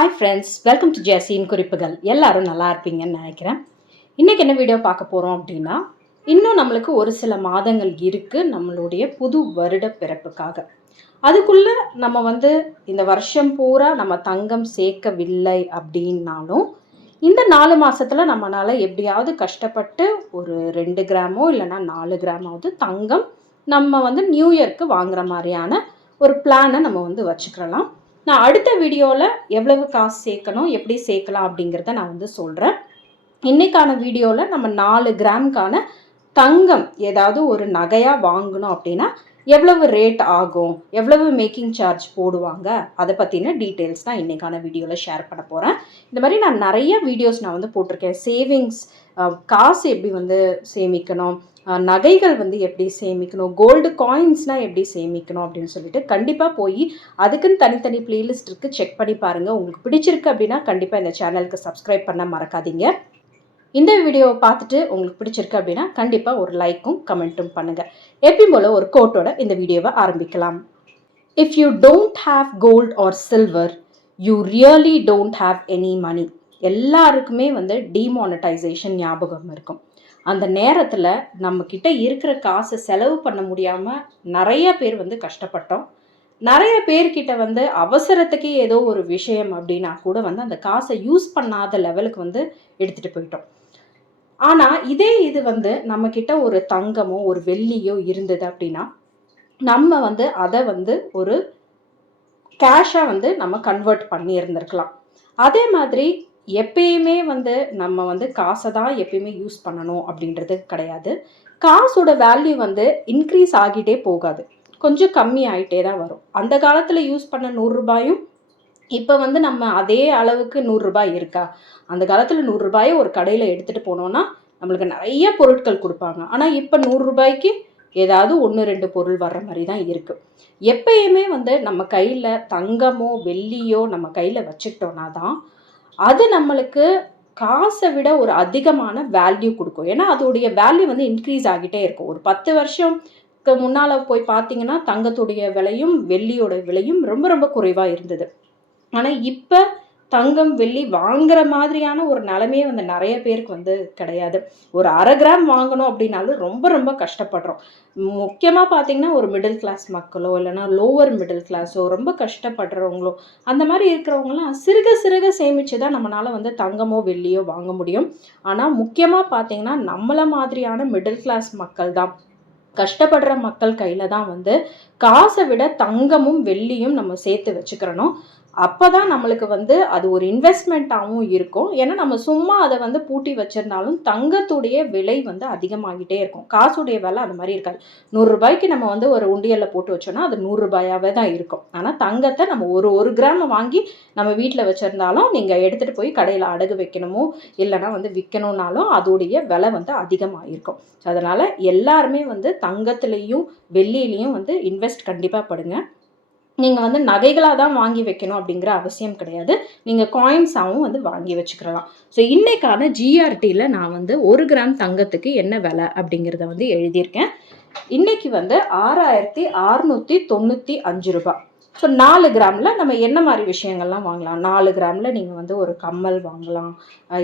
Hi friends, welcome to ஜெசியின் குறிப்புகள். எல்லாரும் நல்லா இருப்பீங்கன்னு நினைக்கிறேன். இன்றைக்கி என்ன வீடியோ பார்க்க போகிறோம் அப்படின்னா, இன்னும் நம்மளுக்கு ஒரு சில மாதங்கள் இருக்குது நம்மளுடைய புது வருட பிறப்புக்காக. அதுக்குள்ளே நம்ம இந்த வருஷம் பூரா நம்ம தங்கம் சேர்க்கவில்லை அப்படின்னாலும், இந்த 4 மாதத்தில் நம்மளால் எப்படியாவது கஷ்டப்பட்டு ஒரு 2 கிராமோ இல்லைனா 4 கிராமாவது தங்கம் நம்ம நியூ இயர்க்கு வாங்குற மாதிரியான ஒரு பிளானை நம்ம வச்சுக்கலாம். நான் அடுத்த வீடியோவில் எவ்வளவு காசு சேர்க்கணும், எப்படி சேர்க்கலாம் அப்படிங்கிறத நான் சொல்கிறேன். இன்றைக்கான வீடியோவில் நம்ம 4 கிராமுக்கான தங்கம் ஏதாவது ஒரு நகையாக வாங்கணும் அப்படின்னா எவ்வளவு ரேட் ஆகும், எவ்வளவு மேக்கிங் சார்ஜ் போடுவாங்க, அதை பற்றின டீட்டெயில்ஸ் தான் இன்றைக்கான வீடியோவில் ஷேர் பண்ண போகிறேன். இந்த மாதிரி நான் நிறைய வீடியோஸ் நான் போட்டிருக்கேன். சேவிங்ஸ், காசு எப்படி சேமிக்கணும், நகைகள் எப்படி சேமிக்கணும், கோல்டு காயின்ஸ்னால் எப்படி சேமிக்கணும் அப்படின்னு சொல்லிட்டு கண்டிப்பாக போய் அதுக்குன்னு தனித்தனி பிளேலிஸ்ட் இருக்குது, செக் பண்ணி பாருங்கள். உங்களுக்கு பிடிச்சிருக்கு அப்படின்னா கண்டிப்பாக இந்த சேனலுக்கு சப்ஸ்கிரைப் பண்ண மறக்காதீங்க. இந்த வீடியோவை பார்த்துட்டு உங்களுக்கு பிடிச்சிருக்கு அப்படின்னா கண்டிப்பாக ஒரு லைக்கும் கமெண்ட்டும் பண்ணுங்கள். எப்பயும் போல் ஒரு கோட்டோட இந்த வீடியோவை ஆரம்பிக்கலாம். If you don't have gold or silver, you really don't have any money. எல்லாருக்குமே டிமானிட்டைசேஷன் ஞாபகம் இருக்கும். அந்த நேரத்தில் நம்மக்கிட்ட இருக்கிற காசை செலவு பண்ண முடியாமல் நிறைய பேர் கஷ்டப்பட்டோம். நிறைய பேர்கிட்ட அவசரத்துக்கே ஏதோ ஒரு விஷயம் அப்படின்னா கூட அந்த காசை யூஸ் பண்ணாத லெவலுக்கு எடுத்துகிட்டு போயிட்டோம். ஆனால் இதே இது நம்மக்கிட்ட ஒரு தங்கமோ ஒரு வெள்ளியோ இருந்தது அப்படின்னா நம்ம அதை ஒரு கேஷாக நம்ம கன்வெர்ட் பண்ணி இருந்திருக்கலாம். அதே மாதிரி எப்பயுமே நம்ம காசை தான் எப்பயுமே யூஸ் பண்ணணும் அப்படின்றது கிடையாது. காசோட வேல்யூ இன்க்ரீஸ் ஆகிட்டே போகாது, கொஞ்சம் கம்மி ஆகிட்டே தான் வரும். அந்த காலத்தில் யூஸ் பண்ண 100 ரூபாயும் இப்போ நம்ம அதே அளவுக்கு 100 ரூபாய் இருக்கா? அந்த காலத்தில் 100 ரூபாயை ஒரு கடையில் எடுத்துகிட்டு போனோன்னா நம்மளுக்கு நிறைய பொருட்கள் கொடுப்பாங்க. ஆனால் இப்போ 100 ரூபாய்க்கு ஏதாவது 1-2 பொருள் வர்ற மாதிரி தான் இருக்குது. எப்பயுமே நம்ம கையில் தங்கமோ வெள்ளியோ நம்ம கையில் வச்சுக்கிட்டோன்னா தான் அது நம்மளுக்கு காசை விட ஒரு அதிகமான வேல்யூ கொடுக்கும். ஏன்னா அதோடைய வேல்யூ இன்க்ரீஸ் ஆகிட்டே இருக்கும். ஒரு 10 வருஷத்துக்கு முன்னால் போய் பார்த்தீங்கன்னா தங்கத்துடைய விலையும் வெள்ளியோட விலையும் ரொம்ப ரொம்ப குறைவாக இருந்தது. ஆனால் இப்போ தங்கம் வெள்ளி வாங்குற மாதிரியான ஒரு நிலைமையே நிறைய பேருக்கு கிடையாது. ஒரு 1/2 கிராம் வாங்கணும் அப்படின்னாலும் ரொம்ப ரொம்ப கஷ்டப்படுறோம். முக்கியமாக பார்த்தீங்கன்னா ஒரு மிடில் கிளாஸ் மக்களோ இல்லைனா லோவர் மிடில் கிளாஸோ ரொம்ப கஷ்டப்படுறவங்களோ அந்த மாதிரி இருக்கிறவங்களாம் சிறுக சிறுக சேமித்து தான் நம்மளால் தங்கமோ வெள்ளியோ வாங்க முடியும். ஆனால் முக்கியமாக பார்த்தீங்கன்னா நம்மள மாதிரியான மிடில் கிளாஸ் மக்கள் தான், கஷ்டப்படுற மக்கள் கையில் தான் காசை விட தங்கமும் வெள்ளியும் நம்ம சேர்த்து வச்சுக்கிறணும். அப்போ தான் நம்மளுக்கு அது ஒரு இன்வெஸ்ட்மெண்ட்டாகவும் இருக்கும். ஏன்னா நம்ம சும்மா அதை பூட்டி வச்சிருந்தாலும் தங்கத்துடைய விலை அதிகமாகிட்டே இருக்கும். காசுடைய விலை அது மாதிரி இருக்காது. 100 ரூபாய்க்கு நம்ம ஒரு உண்டியலில் போட்டு வச்சோன்னா அது 100 ரூபாயாவே தான் இருக்கும். ஆனால் தங்கத்தை நம்ம ஒரு கிராம் வாங்கி நம்ம வீட்டில் வச்சுருந்தாலும் நீங்கள் எடுத்துகிட்டு போய் கடையில் அடகு வைக்கணுமோ இல்லைனா விற்கணுன்னாலும் அதோடைய விலை அதிகமாக இருக்கும். அதனால் எல்லாருமே தங்கத்துலேயும் வெள்ளியிலையும் இன்வெஸ்ட் கண்டிப்பாக படுங்க. நீங்கள் நகைகளாக தான் வாங்கி வைக்கணும் அப்படிங்கிற அவசியம் கிடையாது. நீங்கள் காயின்ஸாகவும் வாங்கி வச்சுக்கலாம். ஸோ இன்றைக்கான ஜிஆர்டியில் நான் 1 கிராம் தங்கத்துக்கு என்ன விலை அப்படிங்கிறத எழுதியிருக்கேன். இன்றைக்கி 6695 ரூபாய். ஸோ 4 கிராமில் நம்ம என்ன மாதிரி விஷயங்கள்லாம் வாங்கலாம்? 4 கிராமில் நீங்கள் ஒரு கம்மல் வாங்கலாம்,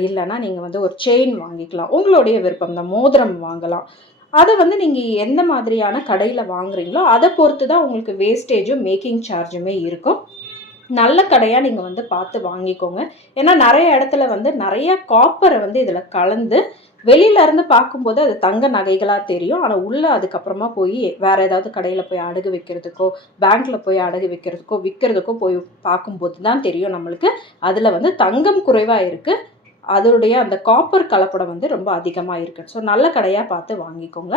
இல்லைனா நீங்கள் ஒரு செயின் வாங்கிக்கலாம், உங்களுடைய விருப்பம் தான். மோதிரம் வாங்கலாம். அதை நீங்கள் எந்த மாதிரியான கடையில் வாங்குறீங்களோ அதை பொறுத்து தான் உங்களுக்கு வேஸ்டேஜும் மேக்கிங் சார்ஜுமே இருக்கும். நல்ல கடையாக நீங்கள் பார்த்து வாங்கிக்கோங்க. ஏன்னா நிறைய இடத்துல நிறைய காப்பரை இதில் கலந்து வெளியிலேருந்து பார்க்கும்போது அது தங்க நகைகளாக தெரியும். ஆனால் உள்ளே அதுக்கப்புறமா போய் வேறு ஏதாவது கடையில் போய் அடகு வைக்கிறதுக்கோ பேங்க்கில் போய் அடகு வைக்கிறதுக்கோ விற்கிறதுக்கோ போய் பார்க்கும்போது தான் தெரியும் நம்மளுக்கு அதில் தங்கம் குறைவாக இருக்குது, அதோடைய அந்த காப்பர் கலப்படம் ரொம்ப அதிகமாக இருக்குது. ஸோ நல்ல கடையாக பார்த்து வாங்கிக்கோங்க.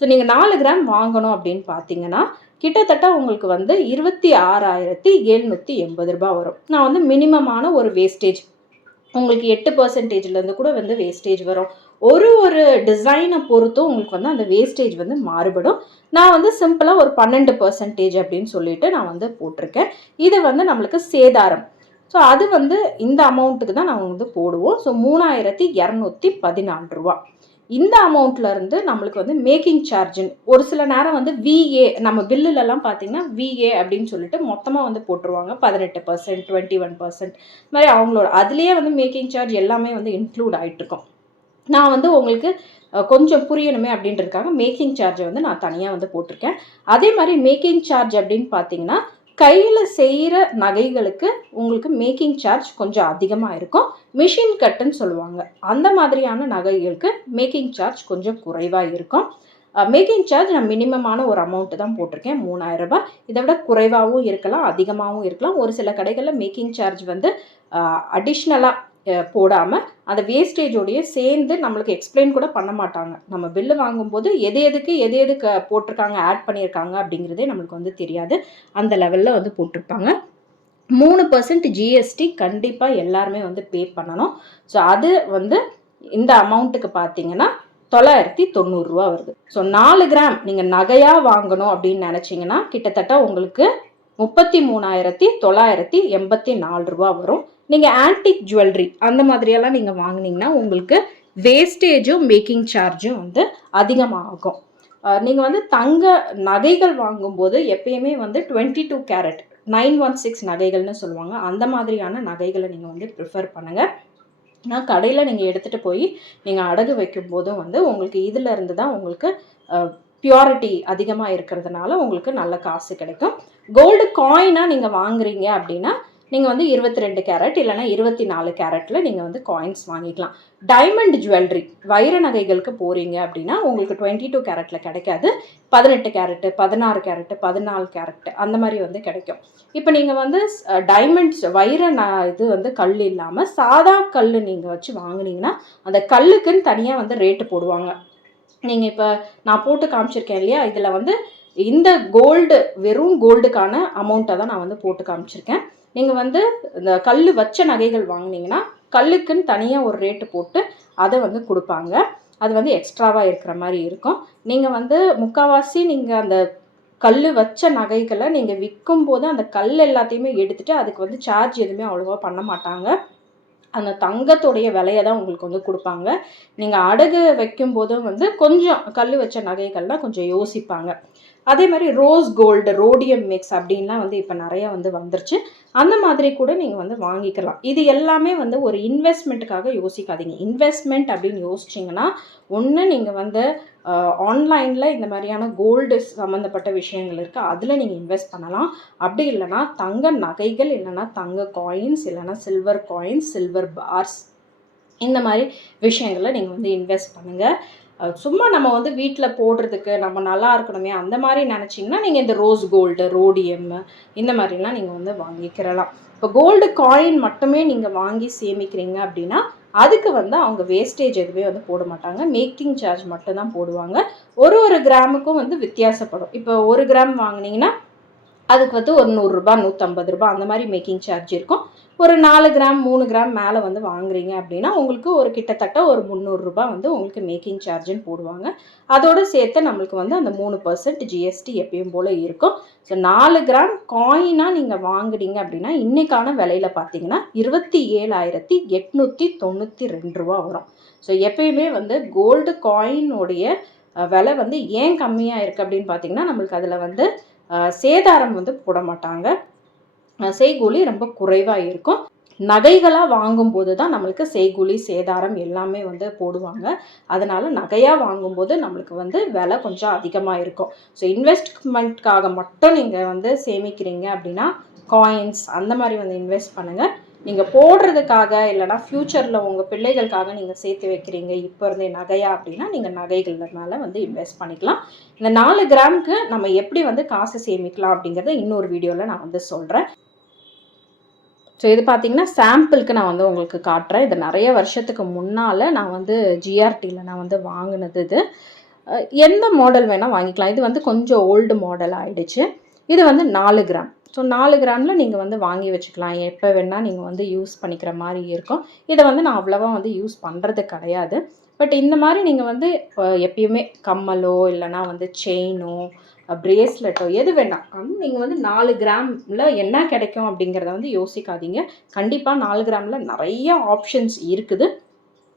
ஸோ நீங்கள் 4 கிராம் வாங்கணும் அப்படின்னு பார்த்தீங்கன்னா கிட்டத்தட்ட உங்களுக்கு 26,780 ரூபாய் வரும். நான் மினிமமான ஒரு வேஸ்டேஜ் உங்களுக்கு 8%லேருந்து கூட வேஸ்டேஜ் வரும். ஒரு டிசைனை பொறுத்தும் உங்களுக்கு அந்த வேஸ்டேஜ் மாறுபடும். நான் சிம்பிளாக ஒரு 12% அப்படின்னு சொல்லிட்டு நான் போட்டிருக்கேன். இது நம்மளுக்கு சேதாரம். ஸோ அது இந்த அமௌண்ட்டுக்கு தான் நாங்கள் போடுவோம். ஸோ 3214 ரூபா. இந்த அமௌண்ட்லேருந்து நம்மளுக்கு வந்து மேக்கிங் சார்ஜுன்னு ஒரு சில நேரம் வந்து விஏ நம்ம பில்லுலலாம் பார்த்தீங்கன்னா விஏ அப்படின்னு சொல்லிட்டு மொத்தமாக வந்து போட்டுருவாங்க 18%, 21% மாதிரி அவங்களோட அதுலேயே வந்து மேக்கிங் சார்ஜ் எல்லாமே வந்து இன்க்ளூட் ஆகிட்டுருக்கோம். நான் வந்து உங்களுக்கு கொஞ்சம் புரியணுமே அப்படின்றதுக்காக மேக்கிங் சார்ஜை வந்து நான் தனியாக வந்து போட்டிருக்கேன். அதே மாதிரி மேக்கிங் சார்ஜ் அப்படின்னு பார்த்தீங்கன்னா கையில் செய்கிற நகைகளுக்கு உங்களுக்கு மேக்கிங் சார்ஜ் கொஞ்சம் அதிகமாக இருக்கும். மிஷின் கட்டுன்னு சொல்லுவாங்க, அந்த மாதிரியான நகைகளுக்கு மேக்கிங் சார்ஜ் கொஞ்சம் குறைவாக இருக்கும். மேக்கிங் சார்ஜ் நான் மினிமமான ஒரு அமௌண்ட்டு தான் போட்டிருக்கேன், 3000 ரூபாய். இதை விட குறைவாகவும் இருக்கலாம், அதிகமாகவும் இருக்கலாம். ஒரு சில கடைகளில் மேக்கிங் சார்ஜ் வந்து அடிஷ்னலாக போடாமல் அந்த வேஸ்டேஜோடையே சேர்ந்து நம்மளுக்கு எக்ஸ்பிளைன் கூட பண்ண மாட்டாங்க. நம்ம பில்லு வாங்கும்போது எது எதுக்கு போட்டிருக்காங்க, ஆட் பண்ணியிருக்காங்க அப்படிங்கிறதே நம்மளுக்கு வந்து தெரியாது. அந்த லெவலில் வந்து போட்டிருப்பாங்க. 3% ஜிஎஸ்டி கண்டிப்பாக எல்லாருமே வந்து பே பண்ணணும். ஸோ அது வந்து இந்த அமௌண்ட்டுக்கு பார்த்தீங்கன்னா 990 ரூபா வருது. ஸோ 4 கிராம் நீங்கள் நகையாக வாங்கணும் அப்படின்னு நினச்சிங்கன்னா கிட்டத்தட்ட உங்களுக்கு 33,984 ரூபா வரும். நீங்கள் ஆன்டிக் ஜுவல்லரி அந்த மாதிரியெல்லாம் நீங்கள் வாங்கினீங்கன்னா உங்களுக்கு வேஸ்டேஜும் மேக்கிங் சார்ஜும் வந்து அதிகமாகும். நீங்கள் வந்து தங்க நகைகள் வாங்கும்போது எப்பயுமே வந்து 22 கேரட் 916 நகைகள்னு சொல்லுவாங்க, அந்த மாதிரியான நகைகளை நீங்கள் வந்து ப்ரிஃபர் பண்ணுங்கள். நான் கடையில் நீங்கள் எடுத்துகிட்டு போய் நீங்கள் அடகு வைக்கும் போதும் வந்து உங்களுக்கு இதில் இருந்து தான் உங்களுக்கு பியூரிட்டி அதிகமாக இருக்கிறதுனால உங்களுக்கு நல்ல காசு கிடைக்கும். கோல்டு காயினாக நீங்கள் வாங்குறீங்க அப்படின்னா நீங்கள் வந்து 22 கேரட் இல்லைனா 24 கேரட்டில் நீங்கள் வந்து காயின்ஸ் வாங்கிக்கலாம். டைமண்ட் ஜுவல்லரி வைர நகைகளுக்கு போகிறீங்க அப்படின்னா உங்களுக்கு 22 கேரட்டில் கிடைக்காது, 18 கேரட்டு, 16 கேரட்டு, 14 கேரட்டு அந்த மாதிரி வந்து கிடைக்கும். இப்போ நீங்கள் வந்து டைமண்ட்ஸ் வைர இது வந்து கல் இல்லாமல் சாதா கல் நீங்கள் வச்சு வாங்கினீங்கன்னா அந்த கல்லுக்குன்னு தனியாக வந்து ரேட்டு போடுவாங்க. நீங்கள் இப்போ நான் போட்டு காமிச்சிருக்கேன் இல்லையா, இதில் வந்து இந்த கோல்டு வெறும் கோல்டுக்கான அமௌண்ட்டை தான் நான் வந்து போட்டு காமிச்சிருக்கேன். நீங்கள் வந்து இந்த கல் வச்ச நகைகள் வாங்கினீங்கன்னா கல்லுக்குன்னு தனியாக ஒரு ரேட்டு போட்டு அதை வந்து கொடுப்பாங்க. அது வந்து எக்ஸ்ட்ராவாக இருக்கிற மாதிரி இருக்கும். நீங்கள் வந்து முக்கால்வாசி நீங்கள் அந்த கல் வச்ச நகைகளை நீங்கள் விற்கும் போது அந்த கல் எல்லாத்தையுமே எடுத்துகிட்டு அதுக்கு வந்து சார்ஜ் எதுவுமே அவ்வளோவா பண்ண மாட்டாங்க. அந்த தங்கத்துடைய விலையை தான் உங்களுக்கு வந்து கொடுப்பாங்க. நீங்கள் அடகு வைக்கும் போதும் வந்து கொஞ்சம் கல் வச்ச நகைகள்லாம் கொஞ்சம் யோசிப்பாங்க. அதே மாதிரி ரோஸ் கோல்டு, ரோடியம் மிக்ஸ் அப்படின்லாம் வந்து இப்போ நிறையா வந்து வந்துருச்சு. அந்த மாதிரி கூட நீங்கள் வந்து வாங்கிக்கலாம். இது எல்லாமே வந்து ஒரு இன்வெஸ்ட்மெண்ட்டுக்காக யோசிக்காதீங்க. இன்வெஸ்ட்மெண்ட் அப்படின்னு யோசிச்சிங்கன்னா ஒன்று நீங்கள் வந்து ஆன்லைனில் இந்த மாதிரியான கோல்டு சம்மந்தப்பட்ட விஷயங்கள் இருக்குது, அதில் நீங்கள் இன்வெஸ்ட் பண்ணலாம். அப்படி இல்லைனா தங்க நகைகள், இல்லைனா தங்க காயின்ஸ், இல்லைனா சில்வர் காயின்ஸ், சில்வர் பார்ஸ் இந்த மாதிரி விஷயங்களை நீங்கள் வந்து இன்வெஸ்ட் பண்ணுங்கள். சும்மா நம்ம வந்து வீட்டில் போடுறதுக்கு நம்ம நல்லா இருக்கணுமே அந்த மாதிரி நினச்சிங்கன்னா நீங்கள் இந்த ரோஸ் கோல்டு, ரோடியம் இந்த மாதிரிலாம் நீங்கள் வந்து வாங்கிக்கிறலாம். இப்போ கோல்டு காயின் மட்டுமே நீங்கள் வாங்கி சேமிக்கிறீங்க அப்படின்னா அதுக்கு வந்து அவங்க வேஸ்டேஜ் எதுவுமே வந்து போட மாட்டாங்க, மேக்கிங் சார்ஜ் மட்டும்தான் போடுவாங்க. ஒரு கிராமுக்கும் வந்து வித்தியாசப்படும். இப்போ 1 கிராம் வாங்கினீங்கன்னா அதுக்கு வந்து ஒரு 100 ரூபாய், 150 ரூபாய் அந்த மாதிரி மேக்கிங் சார்ஜ் இருக்கும். ஒரு 4 கிராம் 3 கிராம் மேலே வந்து வாங்குறீங்க அப்படின்னா உங்களுக்கு ஒரு கிட்டத்தட்ட ஒரு 300 ரூபாய் வந்து உங்களுக்கு மேக்கிங் சார்ஜுன்னு போடுவாங்க. அதோடு சேர்த்து நம்மளுக்கு வந்து அந்த 3% ஜிஎஸ்டி எப்பயும் போல் இருக்கும். ஸோ 4 கிராம் காயினாக நீங்கள் வாங்குறீங்க அப்படின்னா இன்றைக்கான விலையில் பார்த்தீங்கன்னா 27,892 ரூபா வரும். ஸோ எப்பயுமே வந்து கோல்டு காயினுடைய விலை வந்து ஏன் கம்மியாக இருக்குது அப்படின்னு பார்த்தீங்கன்னா நம்மளுக்கு அதில் வந்து சேதாரம் வந்து போட மாட்டாங்க, செய்கூலி ரொம்ப குறைவாக இருக்கும். நகைகளாக வாங்கும்போது தான் நம்மளுக்கு செய்கூலி சேதாரம் எல்லாமே வந்து போடுவாங்க. அதனால் நகையாக வாங்கும்போது நம்மளுக்கு வந்து விலை கொஞ்சம் அதிகமாக இருக்கும். ஸோ இன்வெஸ்ட்மெண்ட்காக மட்டும் நீங்கள் வந்து சேமிக்கிறீங்க அப்படின்னா காயின்ஸ் அந்த மாதிரி வந்து இன்வெஸ்ட் பண்ணுங்கள். நீங்கள் போடுறதுக்காக இல்லைனா ஃப்யூச்சரில் உங்கள் பிள்ளைகளுக்காக நீங்கள் சேர்த்து வைக்கிறீங்க இப்போ இருந்தே நகையா அப்படின்னா நீங்கள் நகைகள் மேலே வந்து இன்வெஸ்ட் பண்ணிக்கலாம். இந்த 4 கிராமுக்கு நம்ம எப்படி வந்து காசு சேமிக்கலாம் அப்படிங்கிறத இன்னொரு வீடியோவில் நான் வந்து சொல்கிறேன். ஸோ இது பார்த்திங்கன்னா சாம்பிளுக்கு நான் வந்து உங்களுக்கு காட்டுறேன். இது நிறைய வருஷத்துக்கு முன்னால் நான் வந்து ஜிஆர்டியில் நான் வந்து வாங்கினது. இது எந்த மாடல் வேணால் வாங்கிக்கலாம். இது வந்து கொஞ்சம் ஓல்டு மாடல் ஆகிடுச்சு. இது வந்து 4 கிராம். ஸோ 4 கிராமில் நீங்கள் வந்து வாங்கி வச்சுக்கலாம், எப்போ வேணால் நீங்கள் வந்து யூஸ் பண்ணிக்கிற மாதிரி இருக்கும். இதை வந்து நான் அவ்வளோவா வந்து யூஸ் பண்ணுறது கிடையாது. பட் இந்த மாதிரி நீங்கள் வந்து எப்பயுமே கம்மலோ இல்லைனா வந்து செயினோ பிரேஸ்லெட்டோ எது வேண்டாம் நீங்கள் வந்து 4 கிராமில் என்ன கிடைக்கும் அப்படிங்கிறத வந்து யோசிக்காதீங்க. கண்டிப்பாக 4 கிராமில் நிறைய ஆப்ஷன்ஸ் இருக்குது.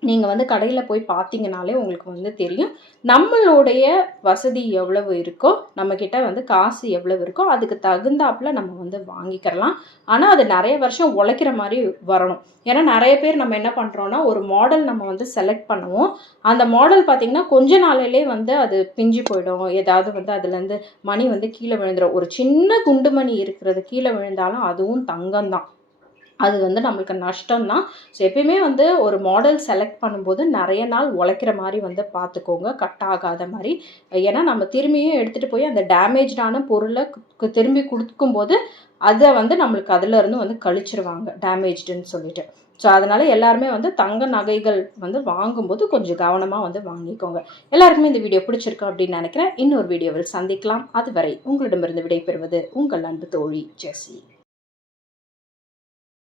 நீங்கள் வந்து கடையில் போய் பார்த்தீங்கனாலே உங்களுக்கு வந்து தெரியும். நம்மளுடைய வசதி எவ்வளவு இருக்கோ, நம்மக்கிட்ட வந்து காசு எவ்வளவு இருக்கோ, அதுக்கு தகுந்தாப்புல நம்ம வந்து வாங்கிக்கிறலாம். ஆனால் அது நிறைய வருஷம் உழைக்கிற மாதிரி வரணும். ஏன்னா நிறைய பேர் நம்ம என்ன பண்ணுறோன்னா, ஒரு மாடல் நம்ம வந்து செலக்ட் பண்ணுவோம். அந்த மாடல் பார்த்திங்கன்னா கொஞ்ச நாளிலே வந்து அது பிஞ்சு போயிடும். ஏதாவது வந்து அதுலேருந்து மணி வந்து கீழே விழுந்துடும். ஒரு சின்ன குண்டு மணி இருக்கிறது கீழே விழுந்தாலும் அதுவும் தங்கம் தான். அது வந்து நம்மளுக்கு நஷ்டம் தான். ஸோ எப்பயுமே வந்து ஒரு மாடல் செலக்ட் பண்ணும்போது நிறைய நாள் உழைக்கிற மாதிரி வந்து பார்த்துக்கோங்க, கட் ஆகாத மாதிரி. ஏன்னா நம்ம திரும்பியும் எடுத்துகிட்டு போய் அந்த டேமேஜான பொருளை திரும்பி கொடுக்கும்போது அதை வந்து நம்மளுக்கு அதிலேருந்து வந்து கழிச்சிருவாங்க டேமேஜ்டுன்னு சொல்லிட்டு. ஸோ அதனால் எல்லாருமே வந்து தங்க நகைகள் வந்து வாங்கும்போது கொஞ்சம் கவனமாக வந்து வாங்கிக்கோங்க. எல்லாருக்குமே இந்த வீடியோ பிடிச்சிருக்கு அப்படின்னு நினைக்கிறேன். இன்னொரு வீடியோவில் சந்திக்கலாம். அதுவரை உங்களிடமிருந்து விடைபெறுவது உங்கள் அன்பு தோழி ஜெசி.